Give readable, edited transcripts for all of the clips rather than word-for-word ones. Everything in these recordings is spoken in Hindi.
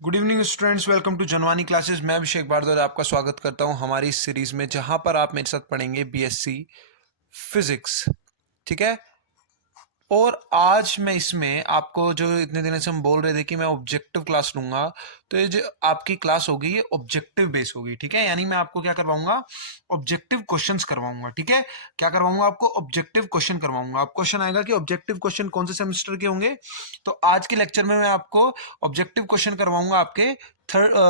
Good evening students, welcome to Janvani classes. मैं अभिषेक भारद्वाज आपका स्वागत करता हूं हमारी इस सीरीज में, जहां पर आप मेरे साथ पढ़ेंगे बीएससी फिजिक्स। ठीक है। और आज मैं इसमें आपको, जो इतने दिनों से हम बोल रहे थे कि मैं ऑब्जेक्टिव क्लास लूंगा, तो ये जो आपकी क्लास होगी ये ऑब्जेक्टिव बेस होगी। ठीक है, यानी मैं आपको क्या करवाऊंगा, ऑब्जेक्टिव क्वेश्चंस करवाऊंगा। ठीक है, क्या करवाऊंगा आपको, ऑब्जेक्टिव क्वेश्चन करवाऊंगा। आप क्वेश्चन आएगा कि ऑब्जेक्टिव क्वेश्चन कौन से सेमेस्टर के होंगे, तो आज के लेक्चर में मैं आपको ऑब्जेक्टिव क्वेश्चन करवाऊंगा आपके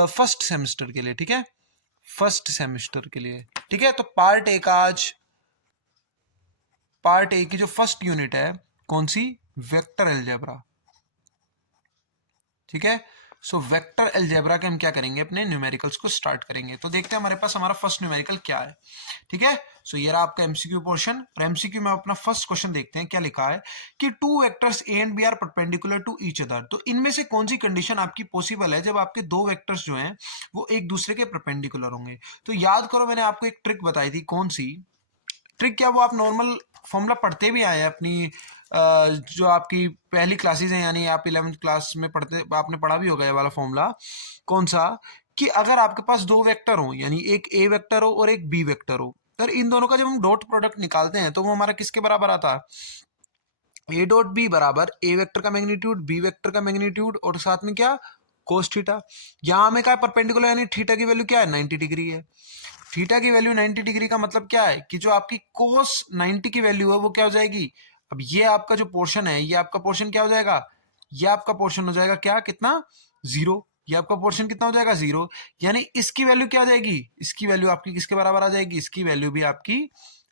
फर्स्ट सेमेस्टर के लिए। ठीक है, फर्स्ट सेमेस्टर के लिए। ठीक है, तो पार्ट ए का आज, पार्ट ए की जो फर्स्ट यूनिट है, कौन सी, वेक्टर अलजेब्रा। ठीक है, सो वेक्टर अलजेब्रा के हम क्या करेंगे, अपने न्यूमेरिकल्स को स्टार्ट करेंगे। तो देखते हैं हमारे पास हमारा फर्स्ट न्यूमेरिकल क्या है। ठीक है, सो ये रहा आपका एमसीक्यू पोर्शन। और एमसीक्यू में अपना फर्स्ट क्वेश्चन देखते हैं, क्या लिखा है कि two vectors A and B are perpendicular to each other. तो इनमें से कौन सी कंडीशन आपकी पॉसिबल है जब आपके दो वेक्टर्स जो हैं वो एक दूसरे के परपेंडिकुलर होंगे। तो याद करो, मैंने आपको एक ट्रिक बताई थी। कौन सी ट्रिक? क्या वो आप नॉर्मल फॉर्मूला पढ़ते भी आए हैं अपनी जो आपकी पहली क्लासेस हैं, यानी आप 11th क्लास में पढ़ते, आपने पढ़ा भी होगा ये वाला फॉर्मूला। कौन सा? कि अगर आपके पास दो वेक्टर हो, यानी एक ए वेक्टर हो और एक बी वेक्टर हो, तो इन दोनों का जब हम डॉट प्रोडक्ट निकालते हैं तो वो हमारा किसके बराबर आता है, ए डॉट बी बराबर ए वेक्टर का मैग्नीट्यूड, बी वेक्टर का मैग्नीट्यूड, और साथ में क्या, कोस थीटा। यहां हमें क्या, परपेंडिकुलर, यानी थीटा की वैल्यू क्या है, 90 डिग्री है। थीटा की वैल्यू 90 डिग्री का मतलब क्या है कि जो आपकी कोस 90 की वैल्यू है वो क्या हो जाएगी, अब ये आपका जो पोर्शन है, ये आपका पोर्शन क्या हो जाएगा, ये आपका पोर्शन हो जाएगा क्या, कितना, जीरो। ये आपका पोर्शन कितना हो जाएगा, जीरो। यानी इसकी वैल्यू क्या आ जाएगी, इसकी वैल्यू आपकी किसके बराबर आ जाएगी, इसकी वैल्यू भी आपकी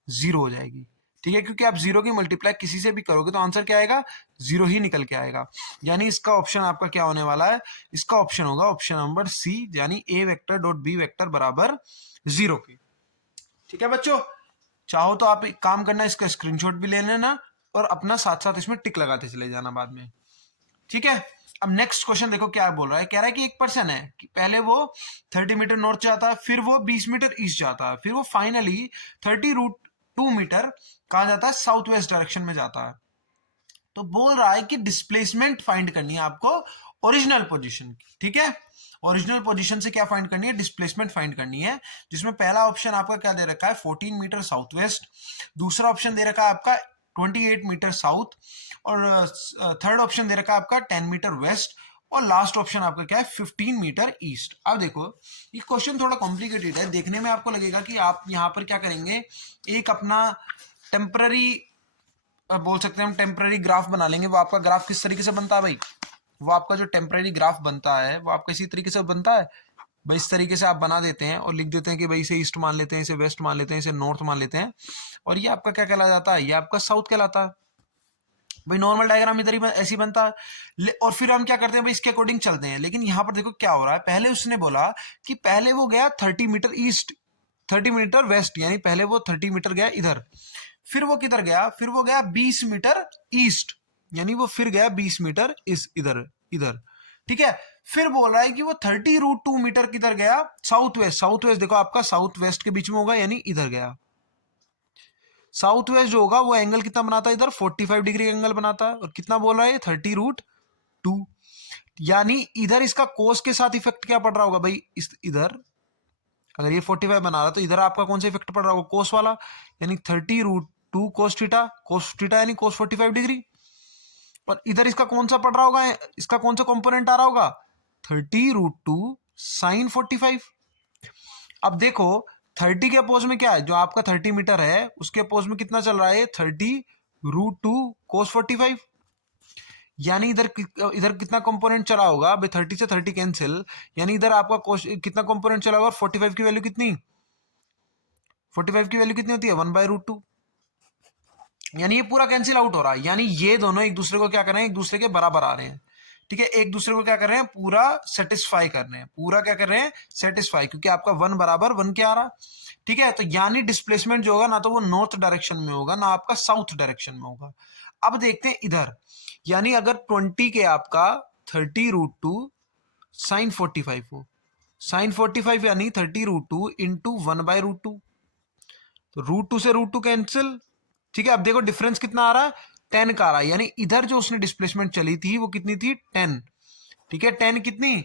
जीरो हो जाएगी। ठीक है, क्योंकि आप जीरो की मल्टीप्लाई किसी से भी करोगे तो आंसर क्या आएगा, जीरो ही निकल के आएगा। यानी इसका ऑप्शन आपका क्या होने वाला है, इसका ऑप्शन होगा ऑप्शन नंबर सी, यानी A vector dot B vector बराबर जीरो के। ठीक है बच्चों, चाहो तो आप एक काम करना, इसका स्क्रीनशॉट भी ले लेना और अपना साथ साथ इसमें टिक लगाते चले जाना बाद में। ठीक है, अब नेक्स्ट क्वेश्चन देखो क्या बोल रहा है। कह रहा है कि एक पर्सन है कि पहले वो 30 मीटर नॉर्थ जाता है, फिर वो 20 मीटर ईस्ट जाता है, फिर वो फाइनली 30√2 मीटर कहा जाता है, साउथ वेस्ट डायरेक्शन में जाता है। तो बोल रहा है कि डिस्प्लेसमेंट फाइंड करनी है आपको ओरिजिनल पोजीशन की। ठीक है, ओरिजिनल पोजीशन से क्या फाइंड करनी है, डिस्प्लेसमेंट फाइंड करनी है। जिसमें पहला ऑप्शन आपका क्या दे रखा है, 14 मीटर साउथ वेस्ट। दूसरा ऑप्शन दे रखा है आपका 28 मीटर साउथ। और थर्ड ऑप्शन दे रखा है आपका 10 मीटर वेस्ट। और लास्ट ऑप्शन आपका क्या है, 15 मीटर ईस्ट। अब देखो, ये क्वेश्चन थोड़ा कॉम्प्लिकेटेड है, देखने में आपको लगेगा कि आप यहां पर क्या करेंगे, एक अपना टेम्पररी, बोल सकते हैं हम टेम्पररी ग्राफ बना लेंगे। वो आपका ग्राफ किस तरीके से बनता है भाई, वो आपका जो टेम्पररी ग्राफ बनता है वो आपका इसी तरीके से बनता है भाई। इस तरीके से आप बना देते हैं और लिख देते हैं कि भाई इसे ईस्ट मान लेते हैं, इसे वेस्ट मान लेते हैं, इसे नॉर्थ मान लेते हैं, और ये आपका क्या कहला जाता है, ये आपका साउथ कहलाता है भाई। नॉर्मल डायग्राम इधर ही ऐसी बनता है। और फिर हम क्या करते हैं भाई, इसके अकॉर्डिंग चलते हैं। लेकिन यहां पर देखो क्या हो रहा है, पहले उसने बोला कि पहले वो गया 30 मीटर ईस्ट, 30 मीटर वेस्ट, यानी पहले वो 30 मीटर गया इधर, फिर वो किधर गया, फिर वो गया 20 मीटर ईस्ट, यानी वो फिर गया 20 मीटर इस इधर इधर। ठीक है, फिर बोल रहा है कि वो 30√2 मीटर किधर गया, साउथ वेस्ट। साउथ वेस्ट देखो आपका साउथ वेस्ट के बीच में होगा, यानी इधर गया। साउथ वेस्ट जो होगा वो एंगल कितना बनाता है, इधर 45 डिग्री एंगल बनाता है। और कितना बोल रहा है, 30√2। यानी इधर इसका कोस के साथ इफेक्ट क्या पड़ रहा होगा भाई, इस इधर अगर ये 45 बना रहा तो इधर आपका कौन सा इफेक्ट पड़ रहा होगा, कोस वाला। यानी 30√2 कोस थीटा, कोस थीटा यानी कोस 45 डिग्री। और इधर इसका कौन सा पड़ रहा होगा, इसका कौन सा कंपोनेंट आ रहा होगा, 30√2 साइन 45। अब देखो 30 के अपोज में क्या है, जो आपका 30 मीटर है उसके अपोज में कितना चल रहा है, 30√2 कोस 45। यानी इधर इधर कितना कंपोनेंट चला होगा भाई, 30 से 30 कैंसिल, यानी इधर आपका कितना कंपोनेंट चला होगा, 45 की वैल्यू कितनी, 45 की वैल्यू कितनी होती है, 1/√2। यानी ये पूरा कैंसिल आउट हो रहा है, यानी ये दोनों एक दूसरे को क्या कर रहे हैं, एक दूसरे के बराबर आ रहे हैं। ठीक है, एक दूसरे को क्या कर रहे हैं, पूरा सेटिस्फाई कर रहे हैं, पूरा क्या कर रहे हैं, सेटिस्फाई, क्योंकि आपका 1 बराबर 1 क्या आ रहा। ठीक है, तो यानी डिस्प्लेसमेंट जो होगा ना तो वो नॉर्थ डायरेक्शन में होगा, ना आपका साउथ डायरेक्शन में होगा। अब देखते हैं इधर, यानी अगर 20 के आपका 30√2 साइन 45 हो, साइन 45 यानी 30√2 इंटू 1/√2, तो √2 से √2 कैंसिल। ठीक है, अब देखो डिफरेंस कितना आ रहा है, 10 का आ रहा है, यानी इधर जो उसने डिस्प्लेसमेंट चली थी वो कितनी थी, 10। ठीक है, 10 कितनी,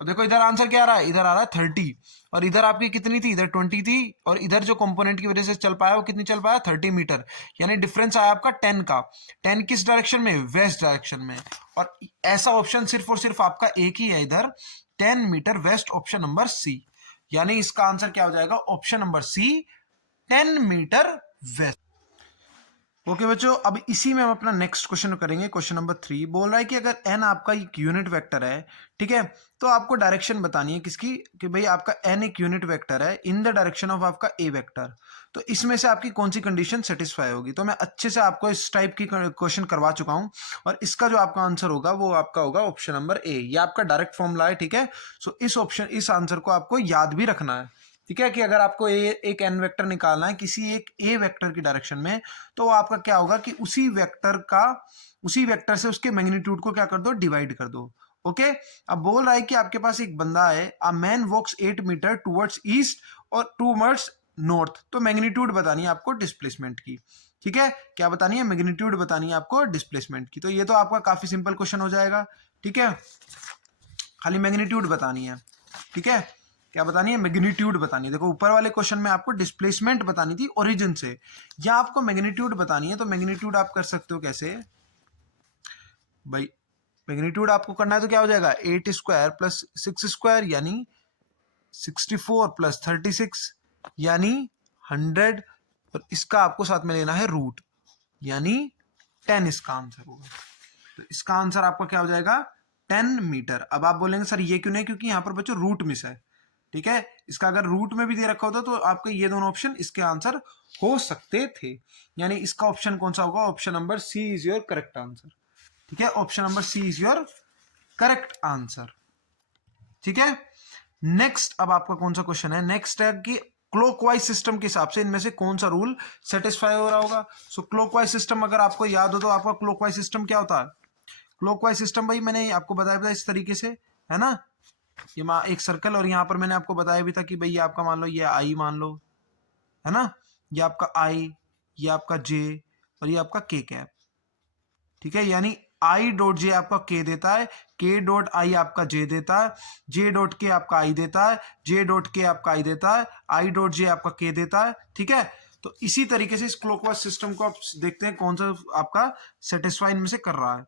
अब देखो इधर आंसर क्या आ रहा है, इधर आ रहा है 30 और इधर आपकी कितनी थी, इधर 20 थी और इधर जो कंपोनेंट की वजह से चल पाया वो कितनी चल पाया 30 मीटर, यानी डिफरेंस आया आपका 10 का। 10 किस डायरेक्शन में, वेस्ट डायरेक्शन में। और ऐसा ऑप्शन सिर्फ और सिर्फ आपका एक ही है इधर, 10 metre west, option number C. यानी इसका आंसर क्या हो जाएगा, option number C, 10 metre west. Okay बच्चों, अब इसी में हम अपना नेक्स्ट क्वेश्चन करेंगे। क्वेश्चन नंबर 3 बोल रहा है कि अगर n आपका एक यूनिट वेक्टर है, ठीक है, तो आपको डायरेक्शन बतानी है किसकी, कि भाई आपका n एक यूनिट वेक्टर है इन द डायरेक्शन ऑफ आपका a वेक्टर, तो इसमें से आपकी कौन सी कंडीशन सेटिस्फाई होगी। तो मैं अच्छे से आपको इस टाइप की क्वेश्चन करवा चुका हूं और इसका जो आपका आंसर होगा वो आपका होगा ऑप्शन नंबर ए। ये आपका डायरेक्ट फॉर्मूला है, ठीक है। सो इस आंसर को आपको याद भी रखना है, ठीक है, कि अगर आपको एक एन वेक्टर निकालना है किसी एक ए वेक्टर की डायरेक्शन में, तो आपका क्या होगा कि उसी वेक्टर से उसके मैग्नीट्यूड को क्या कर दो, डिवाइड कर दो। ओके, अब बोल रहा है कि आपके पास एक बंदा है, a man walks 8 metre towards east और टुवर्ड्स नॉर्थ, तो मैग्नीट्यूड बतानी है आपको डिस्प्लेसमेंट की, ठीक है। क्या बतानी है, मैग्नीट्यूड बतानी है आपको डिस्प्लेसमेंट की। तो ये तो आपका काफी सिंपल क्वेश्चन हो जाएगा, ठीक है, खाली मैग्नीट्यूड बतानी है, ठीक है। क्या बतानी है, मैग्नीट्यूड बतानी है। देखो ऊपर वाले क्वेश्चन में आपको डिस्प्लेसमेंट बतानी थी ओरिजिन से, या आपको मैग्नीट्यूड बतानी है। तो मैग्नीट्यूड आप कर सकते हो कैसे भाई, मैग्नीट्यूड आपको करना है तो क्या हो जाएगा, 8 स्क्वायर प्लस 6 स्क्वायर यानी 64 प्लस 36 यानी 100, और इसका आपको साथ में लेना है रूट, यानी 10 इसका आंसर होगा। तो इसका आंसर आपका क्या हो जाएगा, 10 मीटर। अब आप बोलेंगे सर ये क्यों नहीं, क्योंकि यहां पर बच्चों रूट मिस है, ठीक है। इसका अगर रूट में भी दे रखा होता तो आपके ये दोनों ऑप्शन इसके आंसर हो सकते थे, यानी इसका ऑप्शन कौन सा होगा, option number C is your correct answer, ठीक है। Option number C is your correct answer, ठीक है। नेक्स्ट अब आपका कौन सा क्वेश्चन है, नेक्स्ट है कि क्लॉकवाइज सिस्टम के हिसाब से इनमें से कौन सा रूल सेटिस्फाई हो रहा होगा। सो क्लॉकवाइज सिस्टम अगर आपको याद हो तो आपका क्लॉकवाइज सिस्टम क्या होता है, क्लॉकवाइज सिस्टम भाई मैंने आपको बताया इस तरीके से, है ना, ये एक सर्कल और यहाँ पर मैंने आपको बताया भी था कि भाई ये आपका मान लो ये आई मान लो, है ना, ये आपका आई, ये आपका जे और ये आपका के कैप, ठीक है। यानी आई डॉट जे आपका के देता है, के डॉट आई आपका जे देता है, जे डॉट के आपका आई देता है, जे डॉट के आपका आई देता है, आई डॉट जे आपका के देता है, ठीक है। तो इसी तरीके से इस क्लॉकवाइज सिस्टम को आप देखते हैं कौन सा आपका सेटिस्फाई इनमें से कर रहा है,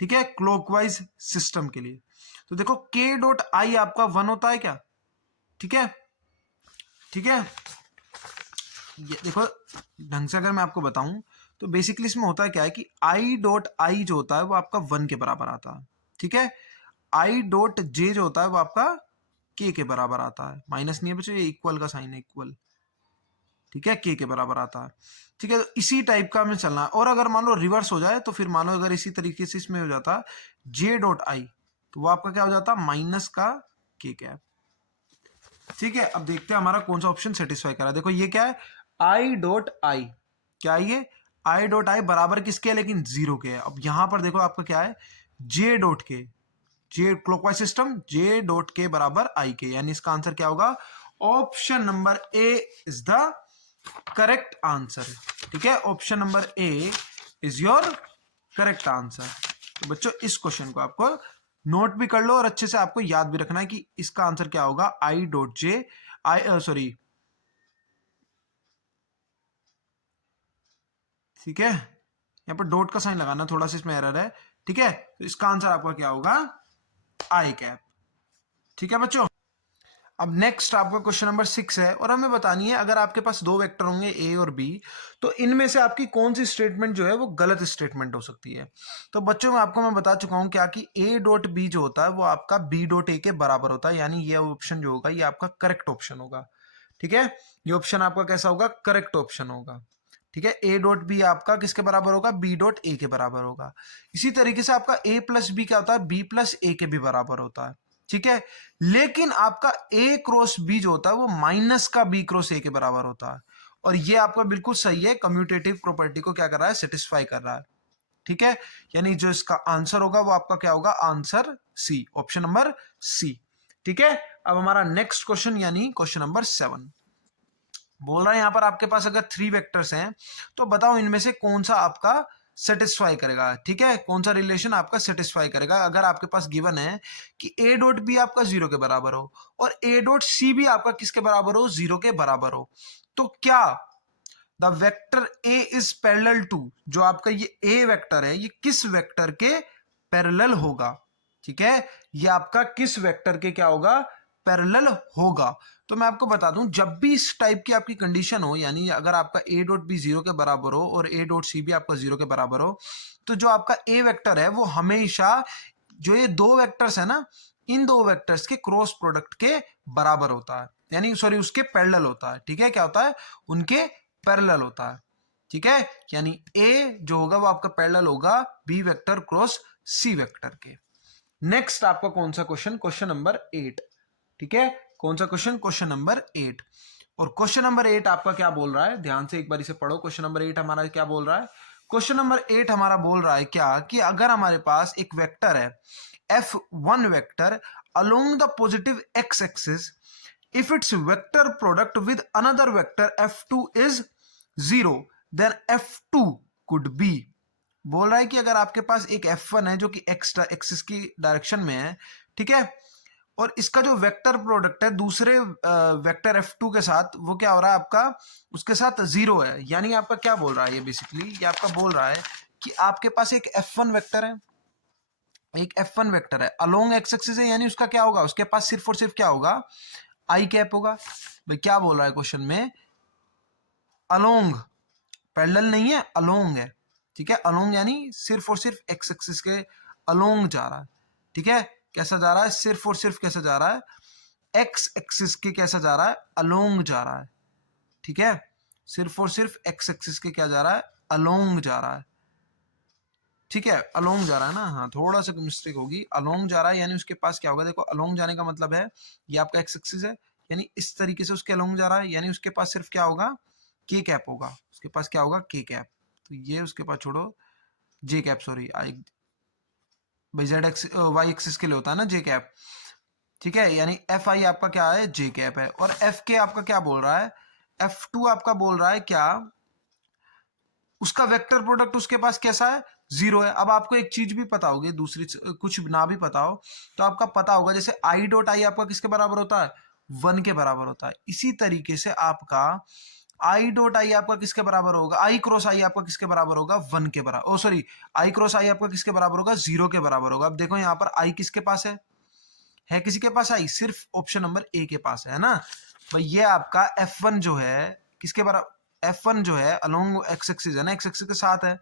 ठीक है, क्लॉकवाइज सिस्टम के लिए। तो देखो के डॉट आई आपका 1 होता है क्या, ठीक है, ठीक है। ये देखो ढंग से अगर मैं आपको बताऊं तो बेसिकली इसमें होता है क्या है कि आई डॉट आई जो होता है वो आपका 1 के बराबर आता है, ठीक है। आई डॉट जे जो होता है वो आपका के बराबर आता है, माइनस नहीं है बच्चों, ये इक्वल का साइन है, इक्वल, ठीक है, के बराबर आता है, ठीक है। तो इसी टाइप का हमें चलना है। और अगर मान लो रिवर्स हो जाए तो फिर मान लो अगर इसी तरीके से इसमें हो जाता जे डॉट आई, तो वो आपका क्या हो जाता, माइनस का के कैप, ठीक है। अब देखते हैं हमारा कौन सा ऑप्शन सेटिस्फाई करा। देखो ये क्या है, आई डॉट आई, क्या है ये, आई डॉट आई बराबर किसके है, लेकिन 0 के है। अब यहां पर देखो आपका क्या है, जे डॉट के, जे क्लॉकवाइज सिस्टम, जे डॉट के बराबर आई के, यानी इसका आंसर क्या होगा, option number A is the correct answer, ठीक है। Option number A is your correct answer. तो बच्चों इस क्वेश्चन को आपको नोट भी कर लो और अच्छे से आपको याद भी रखना है कि इसका आंसर क्या होगा, I dot J, I sorry, ठीक है, यहां पर डॉट का साइन लगाना, थोड़ा सा इसमें एरर है, ठीक है। तो इसका आंसर आपका क्या होगा, आई कैप, ठीक है बच्चों। अब नेक्स्ट आपका क्वेश्चन नंबर 6 है और हमें बतानी है अगर आपके पास दो वेक्टर होंगे ए और बी, तो इनमें से आपकी कौन सी स्टेटमेंट जो है वो गलत स्टेटमेंट हो सकती है। तो बच्चों में आपको मैं बता चुका हूं क्या कि ए डॉट बी जो होता है वो आपका बी डॉट ए के बराबर होता है, यानी ये ऑप्शन जो होगा ये आपका करेक्ट ऑप्शन होगा, ठीक है। ये ऑप्शन आपका कैसा होगा, करेक्ट ऑप्शन होगा, ठीक है। ए डॉट बी आपका किसके बराबर होगा, बी डॉट ए के बराबर होगा। इसी तरीके से आपका ए प्लस बी क्या होता है, बी प्लस ए के भी बराबर होता है, ठीक है। लेकिन आपका ए क्रॉस बी जो होता है वो माइनस का बी क्रॉस ए के बराबर होता है, और ये आपका बिल्कुल सही है, कम्यूटेटिव प्रॉपर्टी को क्या कर रहा है, सेटिस्फाई कर रहा है, ठीक है। यानी जो इसका आंसर होगा वो आपका क्या होगा, answer C, option number C, ठीक है। अब हमारा नेक्स्ट क्वेश्चन यानी क्वेश्चन नंबर 7 बोल रहा है यहां पर आपके पास अगर 3 वेक्टर्स हैं तो बताओ इनमें से कौन सा आपका सेटिस्फाई करेगा। ठीक है, कौन सा रिलेशन आपका सेटिस्फाई करेगा? अगर आपके पास गिवन है कि ए डॉट बी आपका 0 के बराबर हो और ए डॉट सी भी आपका किसके बराबर हो? 0 के बराबर हो, तो क्या the vector A is parallel to, जो आपका ये ए वेक्टर है ये किस वेक्टर के पैरेलल होगा? ठीक है, ये आपका किस वेक्टर के क्या होगा? पैरेलल होगा। तो मैं आपको बता दूं, जब भी इस टाइप की आपकी कंडीशन हो, यानी अगर आपका ए डॉट बी 0 के बराबर हो और ए डॉट सी भी आपका 0 के बराबर हो, तो जो आपका ए वेक्टर है वो हमेशा जो ये दो वेक्टर्स है ना, इन दो वेक्टर्स के क्रॉस प्रोडक्ट के बराबर होता है, यानी सॉरी उसके पैरेलल होता है। ठीक है, क्या होता है? उनके पैरेलल होता है। ठीक है, यानी ए जो होगा वो आपका पैरेलल होगा B vector cross C vector के। नेक्स्ट आपका कौन सा क्वेश्चन? Question number 8। ठीक है, कौन सा क्वेश्चन? Question number 8। और क्वेश्चन नंबर 8 आपका क्या बोल रहा है? ध्यान से एक बार इसे पढ़ो। क्वेश्चन नंबर 8 हमारा क्या बोल रहा है? क्वेश्चन नंबर 8 हमारा बोल रहा है क्या, कि अगर हमारे पास एक वेक्टर है f1 vector along the positive x axis, if its vector product with another vector f2 is 0, then f2 could be। बोल रहा है कि अगर आपके पास एक f1 है जो कि x एक्सिस की डायरेक्शन में है, ठीक है, और इसका जो वेक्टर प्रोडक्ट है दूसरे वेक्टर f2 के साथ, वो क्या हो रहा है आपका? उसके साथ 0 है। यानी आपका क्या बोल रहा है ये? बेसिकली ये आपका बोल रहा है कि आपके पास एक f1 वेक्टर है, एक f1 वेक्टर है अलोंग एक्स एक्सिस है, यानी उसका क्या होगा? उसके पास सिर्फ और सिर्फ क्या होगा? आई कैप होगा। भाई क्या बोल रहा है क्वेश्चन में? अलोंग, पैरेलल नहीं है, अलोंग है। ठीक है, अलोंग यानी सिर्फ और सिर्फ एक्स एक्सिस के अलोंग जा रहा है। ठीक है, कैसा जा रहा है? सिर्फ और सिर्फ कैसा जा रहा है? एक्स एक्सिस के कैसा जा रहा है? अलोंग जा रहा है। ठीक है, सिर्फ और सिर्फ एक्स एक्सिस के क्या जा रहा है? अलोंग जा रहा है। ठीक है, अलोंग जा रहा है ना, हाँ थोड़ा सा मिस्टेक होगी, अलोंग जा रहा है यानी उसके पास क्या होगा? देखो अलोंग जाने का मतलब है ये आपका एक्स एक्सिस है, यानी इस तरीके से उसके अलोंग जा रहा है, यानी उसके पास सिर्फ क्या होगा? के कैप होगा। उसके पास क्या होगा? के कैप। तो ये उसके पास छोड़ो, जे कैप, सॉरी आई, भाई जेड एक्स वाई एक्सिस के लिए होता है ना जे कैप। ठीक है, यानी एफ आई आपका क्या है? जे कैप है। और एफ के आपका क्या बोल रहा है? एफ टू आपका बोल रहा है क्या? उसका वेक्टर प्रोडक्ट उसके पास कैसा है? 0 है। अब आपको एक चीज भी पता होगी, दूसरी कुछ ना भी पता हो तो आपका पता होगा, जैसे आई डॉट आई आपका किसके बराबर होता है? 1 के बराबर होता है। इसी तरीके से आपका आई डॉट आई आपका किसके बराबर होगा? आई क्रॉस आई आपका किसके बराबर होगा? 1 के बराबर, ओ सॉरी, आई क्रॉस आई आपका किसके बराबर होगा? 0 के बराबर होगा। अब देखो यहाँ पर आई किसके पास है किसी के पास आई? सिर्फ ऑप्शन नंबर ए के पास है ना भाई। ये आपका F1 जो है किसके बराबर? F1 जो है अलोंग एक्स एक्सिस है ना, एक्स एक्सिस के साथ है,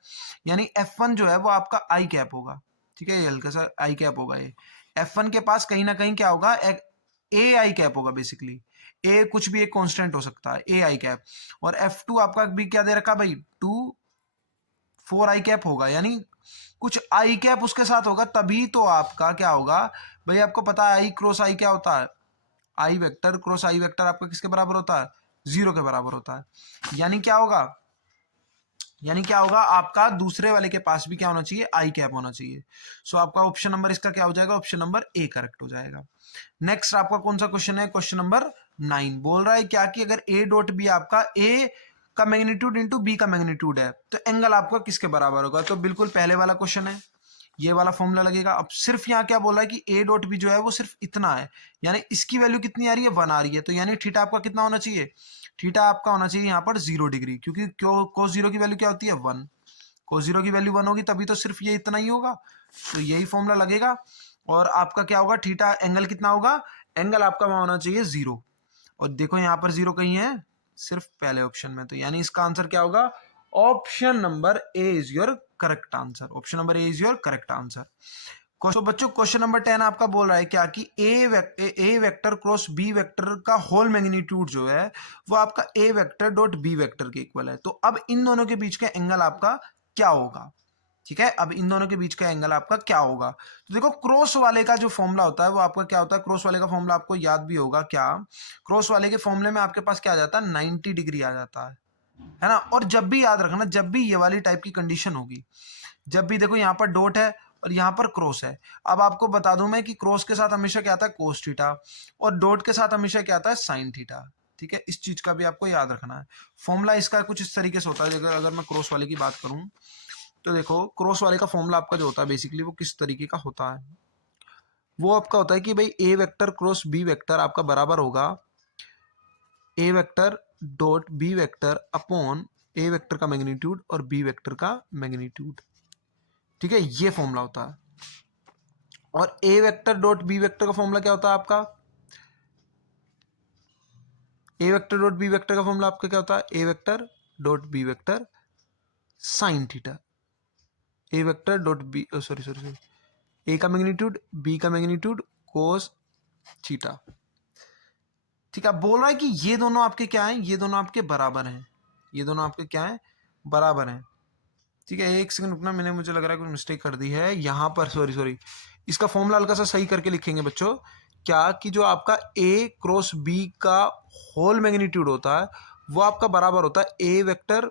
यानी F1 जो है वो आपका आई कैप होगा। ठीक है, ये हल्का सा आई कैप होगा। ये F1 के पास कहीं ना कहीं क्या होगा? ए आई कैप होगा बेसिकली। ए कुछ भी एक कांस्टेंट हो सकता है, ए आई कैप। और F2 आपका भी क्या दे रखा भाई? 4 आई कैप होगा, यानी कुछ आई कैप उसके साथ होगा, तभी तो आपका क्या होगा भाई? आपको पता है आई क्रॉस आई क्या होता है? आई वेक्टर क्रॉस आई वेक्टर आपका किसके बराबर होता है? 0 के बराबर होता है। यानी क्या होगा? यानी क्या होगा? आपका दूसरे वाले के पास भी क्या होना चाहिए? आई कैप होना चाहिए। सो आपका ऑप्शन नंबर इसका क्या हो जाएगा? ऑप्शन नंबर ए करेक्ट हो जाएगा। नेक्स्ट आपका कौन सा क्वेश्चन है? क्वेश्चन नंबर 9 बोल रहा है क्या, कि अगर ए डॉट बी आपका ए का मैग्नीट्यूड इंटू बी का मैग्नीट्यूड है, तो एंगल आपका किसके बराबर होगा? तो बिल्कुल पहले वाला क्वेश्चन है, ये वाला फॉर्मूला लगेगा। अब सिर्फ यहाँ क्या बोल रहा है कि ए डॉट बी जो है वो सिर्फ इतना है, यानी इसकी वैल्यू कितनी आ रही है? 1 आ रही है। तो यानी थीटा आपका कितना होना चाहिए? थीटा आपका होना चाहिए यहाँ पर 0 डिग्री, क्योंकि कोस 0 की वैल्यू क्या होती है? 1। कोस 0 की वैल्यू 1 होगी तभी तो सिर्फ ये इतना ही होगा, तो यही फॉर्मूला लगेगा। और आपका क्या होगा? थीटा एंगल कितना होगा? एंगल आपका वहां होना चाहिए 0। और देखो यहाँ पर 0 कहीं है? सिर्फ पहले ऑप्शन में। तो यानी इसका आंसर क्या होगा? Option number A is your correct answer. Option number A is your correct answer. तो बच्चों क्वेश्चन नंबर 10 आपका बोल रहा है क्या, कि ए वेक्टर क्रॉस बी वेक्टर का होल मैग्नीट्यूड जो है वो आपका A vector dot B vector के इक्वल है। तो अब इन दोनों के बीच का एंगल आपका क्या होगा? ठीक है, अब इन दोनों के बीच का एंगल आपका क्या होगा? तो देखो क्रॉस वाले का जो फॉर्मूला होता है वो आपका क्या होता है? क्रॉस वाले का फॉर्मूला आपको याद भी होगा क्या? क्रॉस वाले के फॉर्मूले में आपके पास क्या आ जाता है? 90 डिग्री आ जाता है ना। और जब भी याद रखना, जब भी ये वाली टाइप की कंडीशन होगी, जब भी देखो यहाँ पर डॉट है और यहाँ पर क्रॉस है। अब आपको बता दूं मैं कि क्रॉस के साथ हमेशा क्या आता है? कोस थीटा, और डॉट के साथ हमेशा क्या आता है? Sine theta. ठीक है, इस चीज का भी आपको याद रखना है। फॉर्मूला इसका कुछ इस तरीके से होता है। अगर मैं क्रॉस वाले की बात करूं तो देखो क्रॉस वाले का फॉर्मूला आपका जो होता है बेसिकली वो किस तरीके का होता है, वो आपका होता है कि भाई A vector cross B vector आपका बराबर होगा A vector dot B vector upon A vector का मैग्नीट्यूड और बी वेक्टर का मैग्नीट्यूड। ठीक है, ये फॉर्मूला होता है। और A vector dot B vector का फॉर्मूला क्या होता है आपका, A vector dot B vector का फॉर्मूला आपका क्या होता है, A vector dot B vector sine theta, A vector dot B sorry sorry sorry ए का मैग्नीट्यूड बी का मैग्नीट्यूड कोस थीटा। ठीक है, बोल रहा है कि ये दोनों आपके क्या हैं, ये दोनों आपके बराबर हैं, ये दोनों आपके क्या हैं, बराबर हैं। ठीक है, एक सेकंड रुकना, मैंने मुझे लग रहा है कुछ मिस्टेक कर दी है यहाँ पर, सॉरी सॉरी, इसका फॉर्मूला हल्का सा सही करके लिखेंगे बच्चों। क्या कि जो आपका ए क्रॉस बी का होल मैग्नीट्यूड होता है वो आपका बराबर होता है ए वेक्टर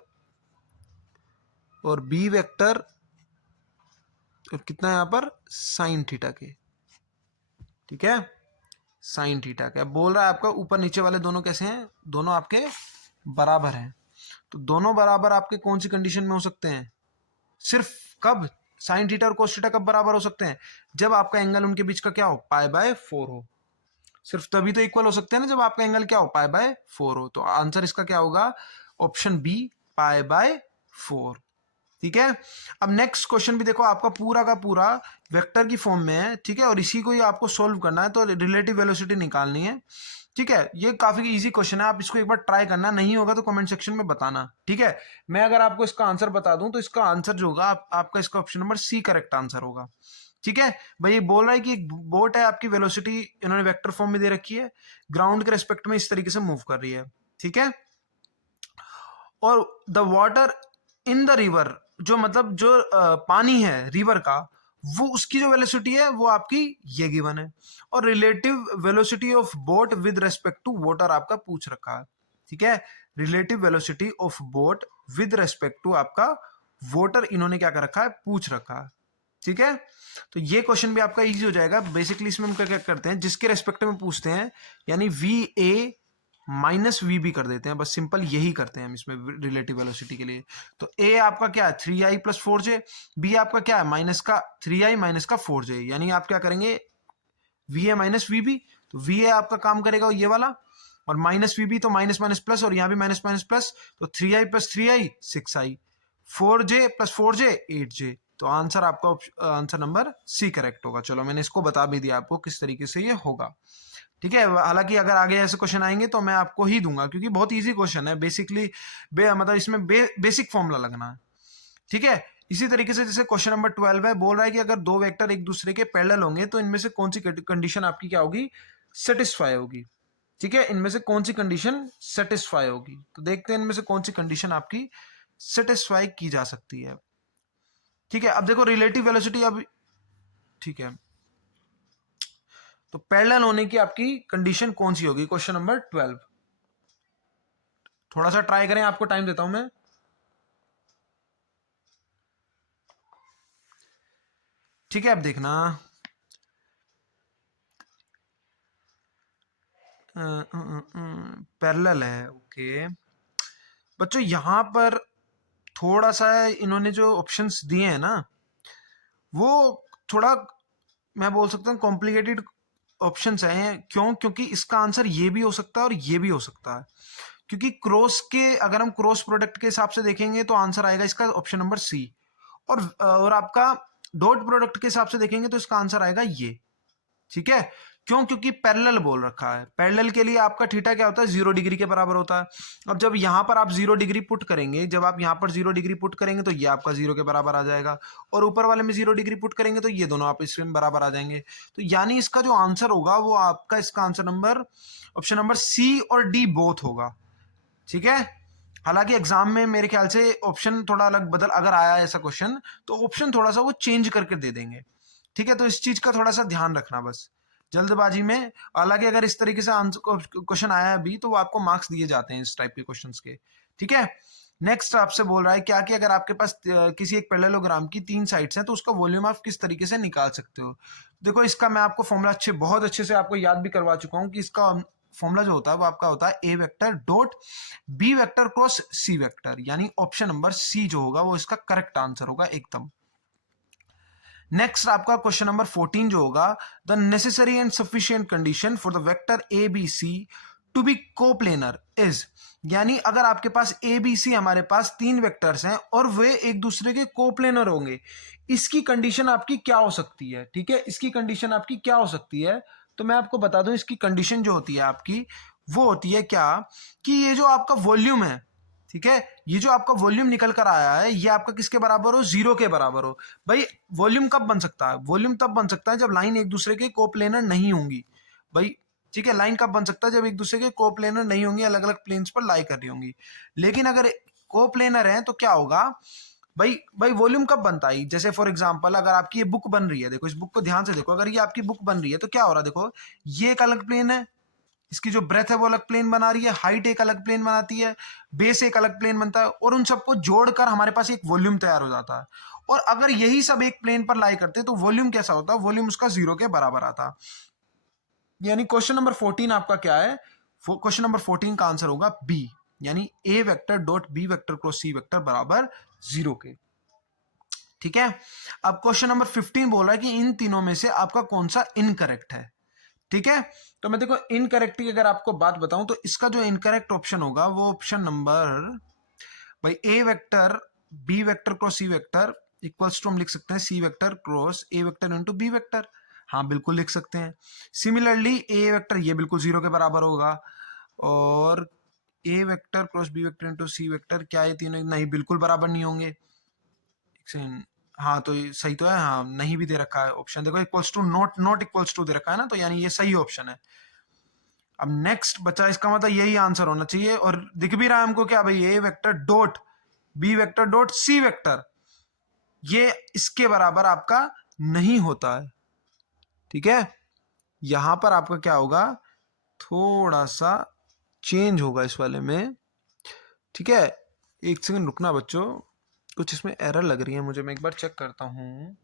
और बी वेक्टर और कितना यहाँ पर साइन थीटा के। ठीक है, साइन थीटा का बोल रहा है आपका, ऊपर नीचे वाले दोनों कैसे हैं, दोनों आपके बराबर हैं। तो दोनों बराबर आपके कौन सी कंडीशन में हो सकते हैं, सिर्फ कब, साइन थीटा और कोस थीटा कब बराबर हो सकते हैं, जब आपका एंगल उनके बीच का क्या हो, पाई बाय 4 हो। सिर्फ तभी तो इक्वल हो सकते हैं ना, जब आपका एंगल क्या हो, पाई बाय 4 हो। तो आंसर इसका क्या होगा, ऑप्शन बी, पाई बाय 4। ठीक है, अब नेक्स्ट क्वेश्चन भी देखो आपका पूरा का पूरा वेक्टर की फॉर्म में है। ठीक है, और इसी को ही आपको सोल्व करना है, तो रिलेटिव वेलोसिटी निकालनी है। ठीक है, ये काफी इजी क्वेश्चन है, आप इसको एक बार ट्राई करना, नहीं होगा तो कमेंट सेक्शन में बताना। ठीक है, मैं अगर आपको इसका आंसर बता दूं तो इसका आंसर जो होगा आपका इसका option number C correct answer होगा। ठीक है भाई, ये बोल रहा है कि एक बोट है, आपकी वेलोसिटी इन्होंने वेक्टर फॉर्म में दे रखी है, ग्राउंड के रेस्पेक्ट में इस तरीके से मूव कर रही है। ठीक है, और the water in the river, जो मतलब जो पानी है रिवर का, वो उसकी जो वेलोसिटी है वो आपकी ये गिवन है, और relative velocity of boat with respect to water आपका पूछ रखा है। ठीक है, relative velocity of boat with respect to आपका वाटर इन्होंने क्या कर रखा है, पूछ रखा है। ठीक है, तो ये क्वेश्चन भी आपका इजी हो जाएगा। बेसिकली इसमें हम क्या करते हैं, जिसके रेस्पेक्ट में पूछते हैं, यानी वी ए माइनस वी भी कर देते हैं, बस सिंपल यही करते हैं हम इसमें रिलेटिव वेलोसिटी के लिए। तो ए आपका क्या है 3i प्लस 4j, बी आपका क्या है माइनस का 3i माइनस का 4j, यानी आप क्या करेंगे V A minus V B, तो वी ए आपका काम करेगा ये वाला, और माइनस वी बी तो माइनस माइनस प्लस, और यहाँ भी माइनस माइनस प्लस, तो 3i plus 3i 6i, 4j plus 4j 8j। तो आंसर आपका आंसर नंबर सी करेक्ट होगा। चलो मैंने इसको बता भी दिया आपको किस तरीके से ये होगा। ठीक है, हालांकि अगर आगे ऐसे क्वेश्चन आएंगे तो मैं आपको ही दूंगा, क्योंकि बहुत इजी क्वेश्चन है बेसिकली, मतलब इसमें बेसिक फॉर्मूला लगना है। ठीक है, इसी तरीके से जैसे क्वेश्चन नंबर 12 है, बोल रहा है कि अगर दो वेक्टर एक दूसरे के पैरेलल होंगे तो इनमें से कौन सी कंडीशन आपकी क्या होगी, सेटिस्फाई होगी। ठीक है, इनमें से कौन सी कंडीशन सेटिस्फाई होगी, तो देखते हैं इनमें से कौन सी कंडीशन आपकी सेटिस्फाई की जा सकती है। ठीक है, अब देखो रिलेटिव वेलोसिटी, अब ठीक है, तो पैरेलल होने की आपकी कंडीशन कौन सी होगी, क्वेश्चन नंबर 12। थोड़ा सा ट्राई करें, आपको टाइम देता हूं मैं। ठीक है, अब देखना, पैरेलल है, ओके बच्चों। यहां पर थोड़ा सा इन्होंने जो ऑप्शंस दिए हैं ना, वो थोड़ा मैं बोल सकता हूँ कॉम्प्लिकेटेड ऑप्शंस हैं। क्यों, क्योंकि इसका आंसर ये भी हो सकता है और ये भी हो सकता है, क्योंकि क्रॉस के, अगर हम क्रॉस प्रोडक्ट के हिसाब से देखेंगे तो आंसर आएगा इसका ऑप्शन नंबर सी, और आपका डॉट प्रोडक्ट के हिसाब से देखेंगे तो इसका आंसर आएगा ये। ठीक है, क्यों, क्योंकि पैरेलल बोल रखा है, पैरेलल के लिए आपका थीटा क्या होता है 0 डिग्री के बराबर होता है। अब जब यहां पर आप 0 डिग्री पुट करेंगे, जब आप यहां पर 0 डिग्री पुट करेंगे तो ये आपका 0 के बराबर आ जाएगा, और ऊपर वाले में 0 डिग्री पुट करेंगे तो ये दोनों आप इसमें बराबर आ जाएंगे। तो यानी इसका जो आंसर होगा वो आपका, इसका answer number option number C और डी बोथ होगा। ठीक है, हालांकि एग्जाम में मेरे ख्याल से ऑप्शन थोड़ा अलग बदल, अगर आया ऐसा क्वेश्चन तो ऑप्शन थोड़ा सा वो चेंज करके दे देंगे। ठीक है, तो इस चीज का थोड़ा सा ध्यान रखना बस जल्दबाजी में। हालांकि अगर इस तरीके से आंसर क्वेश्चन आया अभी तो आपको मार्क्स दिए जाते हैं इस टाइप के क्वेश्चंस के। ठीक है, नेक्स्ट आपसे बोल रहा है क्या कि अगर आपके पास किसी एक पैरेललोग्राम की 3 साइड्स हैं तो उसका वॉल्यूम आप किस तरीके से निकाल सकते हो। देखो इसका मैं आपको फॉर्मूला बहुत अच्छे से आपको याद भी करवा चुका हूँ कि इसका फॉर्मूला जो होता है वो आपका होता है A vector dot B vector cross C vector, यानी ऑप्शन नंबर सी जो होगा वो इसका करेक्ट आंसर होगा एकदम। नेक्स्ट आपका क्वेश्चन नंबर 14 जो होगा, the necessary and sufficient condition for the vector A B C to be coplanar is, यानी अगर आपके पास ए बी सी हमारे पास तीन वेक्टर्स हैं और वे एक दूसरे के कोप्लेनर होंगे, इसकी कंडीशन आपकी क्या हो सकती है? ठीक है, इसकी कंडीशन आपकी क्या हो सकती है? तो मैं आपको बता दूं, इसकी कंडीशन जो होती है आपकी वो होती है क्या, कि ये जो आपका वॉल्यूम है, ठीक है, ये जो आपका वॉल्यूम निकल कर आया है ये आपका किसके बराबर हो? जीरो के बराबर हो। भाई वॉल्यूम कब बन सकता है? वॉल्यूम तब बन सकता है जब लाइन एक दूसरे के कोप्लेनर नहीं होंगी भाई, ठीक है। लाइन कब बन सकता है? जब एक दूसरे के कोप्लेनर नहीं होंगी, अलग अलग प्लेन्स पर लाई कर रही होंगी। लेकिन अगर कोप्लेनर है तो क्या होगा भाई वॉल्यूम कब बनता है? जैसे फॉर एग्जांपल अगर आपकी ये बुक बन रही है, देखो इस बुक को ध्यान से देखो, अगर ये आपकी बुक बन रही है तो क्या हो रहा है? देखो ये एक अलग प्लेन है, इसकी जो ब्रेथ है वो अलग प्लेन बना रही है, हाइट एक अलग प्लेन बनाती है, बेस एक अलग प्लेन बनता है, और उन सबको जोड़कर हमारे पास एक वॉल्यूम तैयार हो जाता है। और अगर यही सब एक प्लेन पर लाई करते तो वॉल्यूम कैसा होता? वॉल्यूम उसका जीरो के बराबर आता। यानी क्वेश्चन नंबर 14 आपका क्या है? क्वेश्चन नंबर 14 का आंसर होगा बी, यानी A vector dot B vector cross C vector बराबर जीरो के। ठीक है, अब क्वेश्चन नंबर 15 बोल रहा है कि इन तीनों में से आपका कौन सा इनकरेक्ट है। ठीक है, तो मैं देखो इनकरेक्ट की अगर आपको बात बताऊं तो इसका जो इनकरेक्ट ऑप्शन होगा वो ऑप्शन नंबर भाई A vector B vector cross C vector equals to हम लिख सकते हैं C vector cross A vector into B vector. हाँ बिल्कुल लिख सकते हैं। सिमिलरली ए वेक्टर ये बिल्कुल जीरो के बराबर होगा, और A vector cross B vector into C vector, क्या ये तीनों नहीं बिल्कुल बराबर नहीं होंगे? हाँ तो सही तो है, हाँ नहीं भी दे रखा है ऑप्शन, देखो equals to not equals to दे रखा है ना, तो यानी ये सही ऑप्शन है। अब नेक्स्ट बचा, इसका मतलब यही आंसर होना चाहिए, और दिख भी रहा है हमको क्या भाई, A vector dot B vector dot C vector, ये इसके बराबर आपका नहीं होता है। ठीक है, यहां पर आपका क्या होगा, थोड़ा सा चेंज होगा इस वाले में। ठीक है, एक सेकंड रुकना बच्चों, कुछ इसमें एरर लग रही है मुझे, मैं एक बार चेक करता हूं।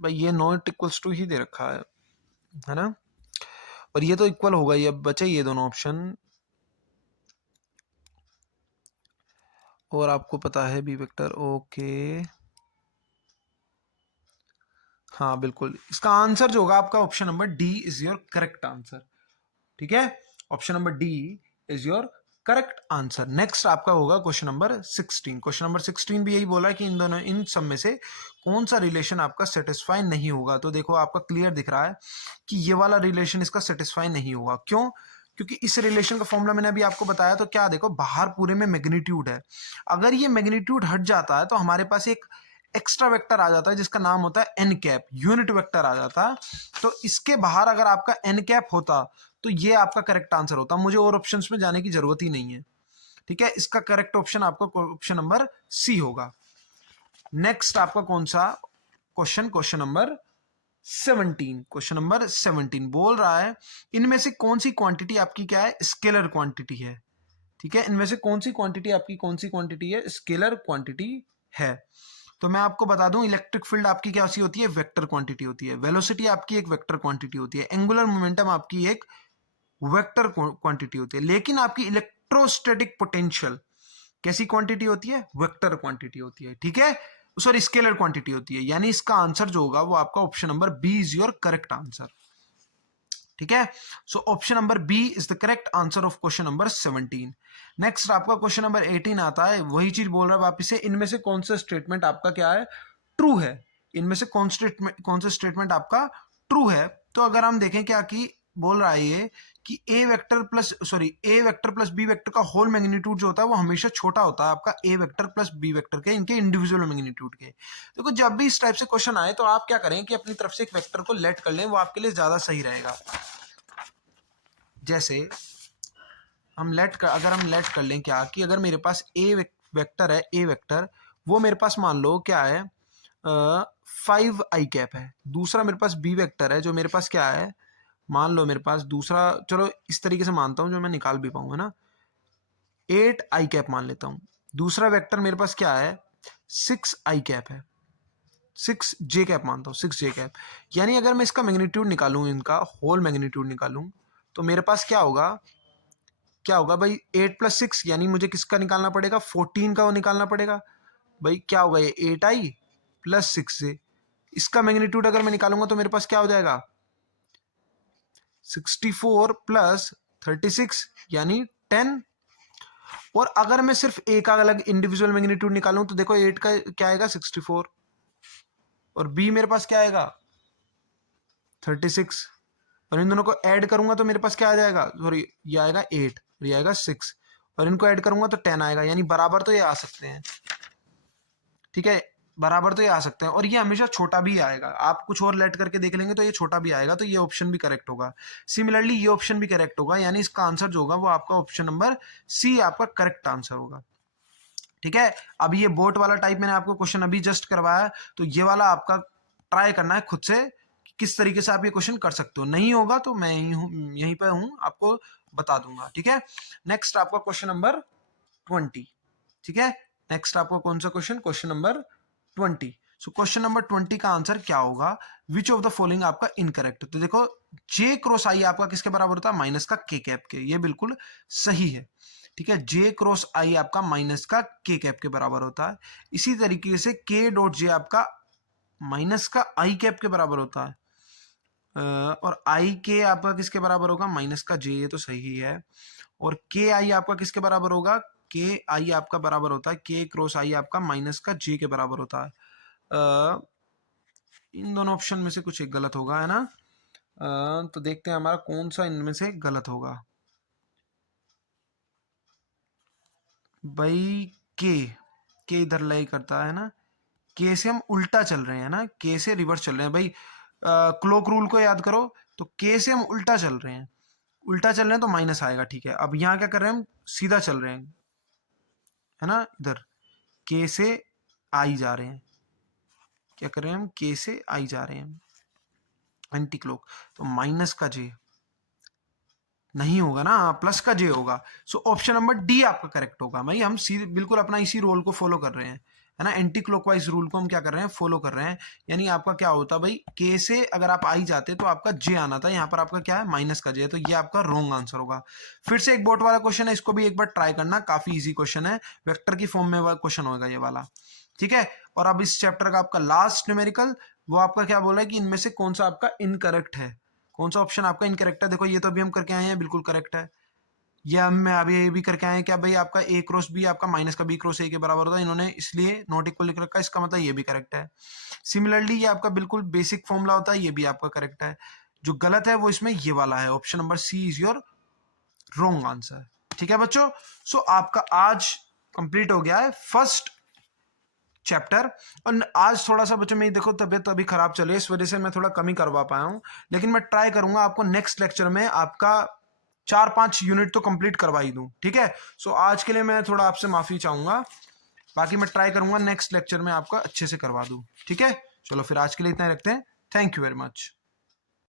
भाई ये नॉट इक्वल्स टू ही दे रखा है ना, और ये तो इक्वल होगा ही। अब बचे ये दोनों ऑप्शन, और आपको पता है बी वेक्टर, ओके हाँ बिल्कुल, इसका आंसर जो होगा आपका option number D is your correct answer. ठीक है, option number D is your correct answer. Next आपका होगा क्वेश्चन नंबर 16। क्वेश्चन नंबर 16 भी यही बोला है कि इन सब में से कौन सा रिलेशन आपका सेटिस्फाई नहीं होगा। तो देखो आपका क्लियर दिख रहा है कि ये वाला रिलेशन इसका सेटिस्फाई नहीं होगा। क्यों? क्योंकि इस रिलेशन का फॉर्मूला मैंने अभी आपको बताया, तो क्या देखो बाहर पूरे में मैग्नीट्यूड है, अगर ये मैग्नीट्यूड हट जाता है तो हमारे पास एक एक्स्ट्रा वेक्टर आ जाता है जिसका नाम होता है एन कैप, यूनिट वेक्टर आ जाता है। तो इसके बाहर अगर आपका एन कैप होता तो ये आपका करेक्ट आंसर होता, मुझे और ऑप्शंस में जाने की जरूरत ही नहीं है। ठीक है, इसका करेक्ट ऑप्शन आपका ऑप्शन नंबर सी होगा। नेक्स्ट आपका कौन सा question, question number 17। Question number 17 बोल रहा है इनमें से कौन सी क्वांटिटी आपकी क्या है, स्केलर क्वांटिटी है। ठीक है, इनमें से कौन सी क्वांटिटी आपकी कौन सी क्वांटिटी है, स्केलर क्वांटिटी है। तो मैं आपको बता दूं इलेक्ट्रिक फील्ड आपकी क्या सी होती है, वेक्टर क्वांटिटी होती है। वेलोसिटी आपकी एक वेक्टर क्वांटिटी होती है। एंगुलर मोमेंटम आपकी एक वेक्टर क्वांटिटी होती है। लेकिन आपकी इलेक्ट्रोस्टैटिक पोटेंशियल कैसी क्वांटिटी होती है, वेक्टर क्वांटिटी होती है। ठीक है, सॉरी स्केलर क्वांटिटी होती है। यानी इसका आंसर जो होगा वो आपका option number B is your correct answer. ठीक है, so option number B is the correct answer of question number 17। Next आपका क्वेश्चन नंबर 18 आता है, वही चीज बोल रहा है वापिस से, इनमें से कौन सा स्टेटमेंट आपका क्या है, ट्रू है। इनमें से कौन सा स्टेटमेंट आपका ट्रू है। तो अगर हम देखें क्या कि बोल रहा है ये कि ए वेक्टर प्लस बी वेक्टर का होल मैग्नीट्यूड जो होता है वो हमेशा छोटा होता है आपका A vector plus B vector के, इनके इंडिविजुअल मैग्नीट्यूड के। देखो जब भी इस टाइप से क्वेश्चन आए तो आप क्या करें कि अपनी तरफ से एक वेक्टर को लेट कर लें, वो आपके लिए ज्यादा सही रहेगा। जैसे अगर हम लेट कर लें क्या कि अगर मेरे पास ए वेक्टर है, ए वेक्टर वो मेरे पास मान लो क्या है 5 आई कैप है। दूसरा मेरे पास बी वेक्टर है जो मेरे पास क्या है, मान लो मेरे पास दूसरा, चलो इस तरीके से मानता हूं जो मैं निकाल भी पाऊंगा ना, 8 आई कैप मान लेता हूं। दूसरा वेक्टर मेरे पास क्या है, 6 आई कैप है। 6 जे कैप मानता हूँ, 6 जे कैप। यानी अगर मैं इसका मैग्नीट्यूड निकालूं, इनका होल मैग्नीट्यूड निकालूं, तो मेरे पास क्या होगा, क्या होगा भाई 8 + 6, यानी मुझे किसका निकालना पड़ेगा, 14 का वो निकालना पड़ेगा भाई। क्या होगा ये 8i + 6j। इसका मैग्नीट्यूड अगर मैं निकालूंगा तो मेरे पास क्या हो जाएगा 64 + 36 यानी 10। और अगर मैं सिर्फ एक अलग इंडिविजुअल मैग्नीट्यूड निकालूं तो देखो 8 का क्या आएगा 64, और b मेरे पास क्या आएगा 36, और इन दोनों को ऐड करूंगा तो मेरे पास क्या आ जाएगा, सॉरी ये आएगा 8 और ये आएगा 6, और इनको ऐड करूंगा तो 10 आएगा, यानी बराबर तो ये आ सकते हैं। ठीक है, बराबर तो ये आ सकते हैं, और ये हमेशा छोटा भी आएगा। आप कुछ और लेट करके देख लेंगे तो ये छोटा भी आएगा, तो ये ऑप्शन भी करेक्ट होगा। सिमिलरली ये ऑप्शन भी करेक्ट होगा, यानी इसका आंसर जो होगा वो आपका ऑप्शन नंबर सी आपका करेक्ट आंसर होगा। ठीक है, अब ये बोट वाला टाइप मैंने आपको क्वेश्चन अभी जस्ट करवाया, तो ये वाला आपका ट्राई करना है खुद से कि किस तरीके से आप ये क्वेश्चन कर सकते हो। नहीं होगा तो मैं यहीं पर हूं, आपको बता दूंगा। ठीक है, नेक्स्ट आपका क्वेश्चन नंबर 20। ठीक है, नेक्स्ट आपका कौन सा question, question number 20। So question number 20 का आंसर क्या होगा, विच ऑफ द फॉलोइंग आपका इनकरेक्ट। तो देखो जे क्रॉस आई आपका किसके बराबर होता है, माइनस का के कैप के, ये बिल्कुल सही है। ठीक है, जे क्रॉस आई आपका माइनस का के कैप के बराबर होता है। इसी तरीके से के डॉट जे आपका माइनस का आई कैप के बराबर होता है, और आई के आपका किसके बराबर होगा, माइनस का जे, ये तो सही है। और के आई आपका किसके बराबर होगा, के आई आपका बराबर होता है, के क्रॉस आई आपका माइनस का जे के बराबर होता है। इन दोनों ऑप्शन में से कुछ एक गलत होगा, है ना। तो देखते हैं हमारा कौन सा इनमें से गलत होगा। भाई के इधर लाई करता है ना, के से हम उल्टा चल रहे हैं ना, के से रिवर्स चल रहे हैं भाई। क्लॉक रूल को याद करो, तो के से हम उल्टा चल रहे हैं, उल्टा चल रहे हैं तो माइनस आएगा। ठीक है, अब यहाँ क्या कर रहे हैं, हम सीधा चल रहे हैं, है ना। इधर के से आई जा रहे हैं, क्या कर रहे हैं हम, के से आई जा रहे हैं, एंटी क्लॉक, तो माइनस का जे नहीं होगा ना, प्लस का जे होगा। सो ऑप्शन नंबर डी आपका करेक्ट होगा। भाई हम बिल्कुल अपना इसी रूल को फॉलो कर रहे हैं, है ना, एंटी क्लॉकवाइज रूल को हम क्या कर रहे हैं, फॉलो कर रहे हैं। यानी आपका क्या होता है भाई, के से अगर आप आई जाते तो आपका जे आना था, यहाँ पर आपका क्या है, माइनस का जे है, तो ये आपका रॉन्ग आंसर होगा। फिर से एक बोर्ड वाला क्वेश्चन है, इसको भी एक बार ट्राई करना, काफी ईजी क्वेश्चन है, वेक्टर की फॉर्म में क्वेश्चन होगा ये वाला। ठीक है, और अब इस चैप्टर का आपका लास्ट न्यूमेरिकल, वो आपका क्या बोला है कि इनमें से कौन सा आपका इनकरेक्ट है, कौन सा ऑप्शन आपका इनकरेक्ट है। देखो ये तो अभी हम करके आए हैं, बिल्कुल करेक्ट है। ये हम मैं अभी ये भी करके आए हैं क्या भाई, आपका ए क्रॉस बी आपका माइनस का बी क्रॉस ए के बराबर होता है, इन्होंने इसलिए नॉट इक्वल लिख रखा है, इसका मतलब ये भी करेक्ट है। सिमिलरली ये आपका बिल्कुल बेसिक फॉर्मूला होता है, ये भी आपका करेक्ट है। जो गलत है वो इसमें ये वाला है, option number C is your wrong answer. ठीक है बच्चों, सो आपका आज कंप्लीट हो गया है फर्स्ट चैप्टर। और आज थोड़ा सा बच्चों मेरी देखो तबीयत अभी खराब चली है, इस वजह से मैं थोड़ा कम ही करवा पाया हूँ, लेकिन मैं ट्राई करूंगा आपको नेक्स्ट लेक्चर में आपका 4-5 यूनिट तो कंप्लीट करवा ही दूं। ठीक है, सो आज के लिए मैं थोड़ा आपसे माफी चाहूंगा, बाकी मैं ट्राई करूंगा नेक्स्ट लेक्चर में आपका अच्छे से करवा दूं। ठीक है, चलो फिर आज के लिए इतना ही रखते हैं। Thank you very much.